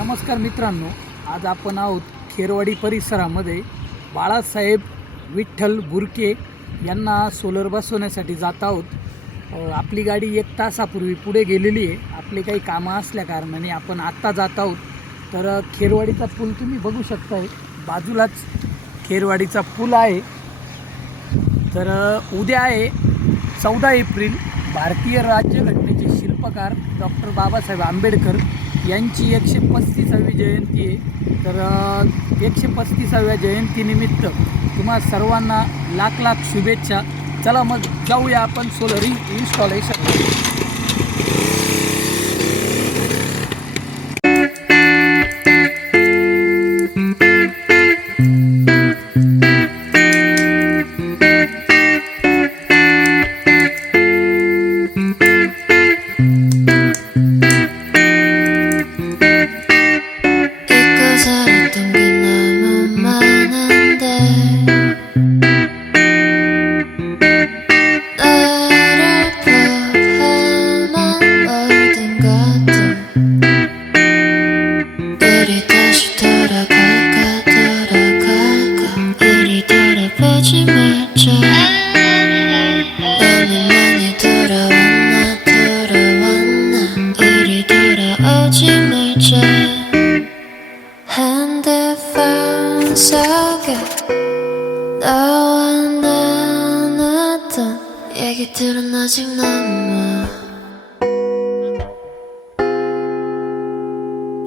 नमस्कार मित्रांनो, आज आपण आहोत खेरवाडी परिसरामध्ये बाळासाहेब विठ्ठल बुरके यांना सोलर बसवण्यासाठी जात आहोत। आपली गाडी 1 तासापूर्वी पुढे गेलेली आहे। आपले काही कामं असल्या कारणाने आपण आत्ता जात आहोत। तर खेरवाडीचा पूल तुम्ही बघू शकताय, बाजूलाच खेरवाडीचा पूल आहे। तर उद्या आहे 14 एप्रिल, भारतीय राज्यघटनेचे शिल्पकार डॉक्टर बाबासाहेब आंबेडकर यांची 135वी जयंती आहे। तर 135व्या जयंतीनिमित्त तुम्हा सर्वांना लाख लाख शुभेच्छा। चला मग जाऊया आपण solar installation. 핸드폰 속에 너와 나눴던 얘기들은 아직 남아.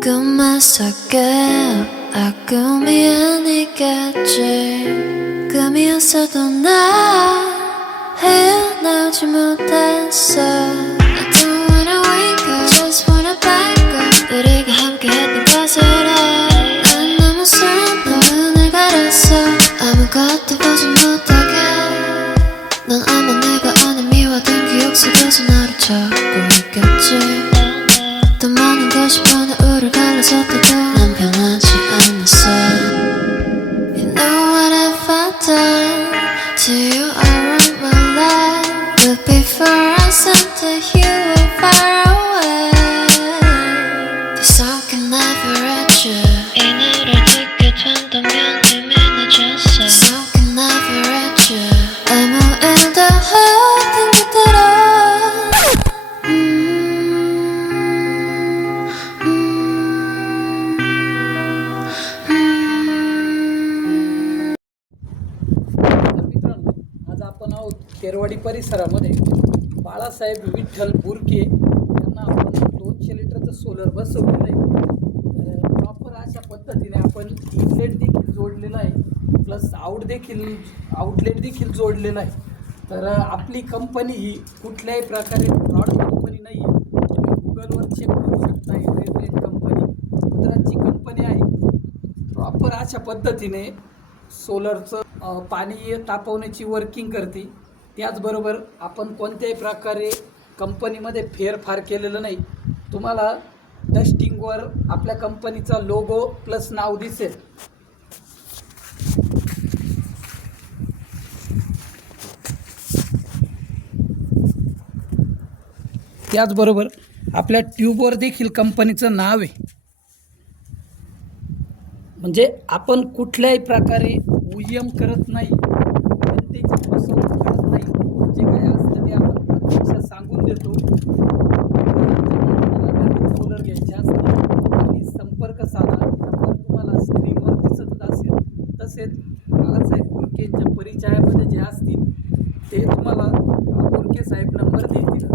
꿈만 속에 꿈이 아니겠지. 꿈이었어도 나 헤어나오지 못했어. I don't wanna wake up, just wanna back up. 우리가 함께했던 것을 난 너무 슬퍼. 눈을 가렸어, 아무것도 보지 못하게. 넌 아마 내가 안에 미워둔 기억 속에서 나를 찾고 있겠지. 더 많은 것이 변해 우릴 갈라졌다도 난 변하지 않았어. You know what I've done to you, I run my life. But before I sent to you were far away. This song can never reach you. 이 노래 듣게 된다면 이미 늦었어. This song can never reach you. 아무 일도 없는 그대로. आपण आहोत खेरवाडी परिसरामध्ये बाळासाहेब विठ्ठल बुरके यांना आपण 200 लिटरचं solar बसवलेलं आहे। तर proper अशा पद्धतीने आपण इनलेट देखील जोडलेला आहे, प्लस आउटलेट देखील जोडलेला आहे। तर आपली कंपनी ही कुठल्याही प्रकारे फ्रॉड कंपनी नाही आहे। तुम्ही गुगलवर चेक करू शकता, रेड कंपनी गुजरातची कंपनी आहे। प्रॉपर अशा पद्धतीने सोलरचं पाणी तापवण्याची वर्किंग करते। त्याचबरोबर आपण कोणत्याही प्रकारे कंपनीमध्ये फेरफार केलेलं नाही। तुम्हाला डस्टिंगवर आपल्या कंपनीचा लोगो प्लस नाव दिसेल। त्याचबरोबर आपल्या ट्यूबवर देखील कंपनीचं नाव आहे। म्हणजे आपण कुठल्याही प्रकारे उयम करत नाही, जनतेची फसवणूक करत नाही। जे काय असतं ते आपण प्रत्यक्ष सांगून देतो। सोलर घ्यायचे असतील आणि संपर्क साधा, नंबर तुम्हाला स्क्रीनवर दिसत असेल। तसेच बाळासाहेब बुरकेंच्या परिचयामध्ये जे असतील ते तुम्हाला बुरके साहेब नंबर देतील।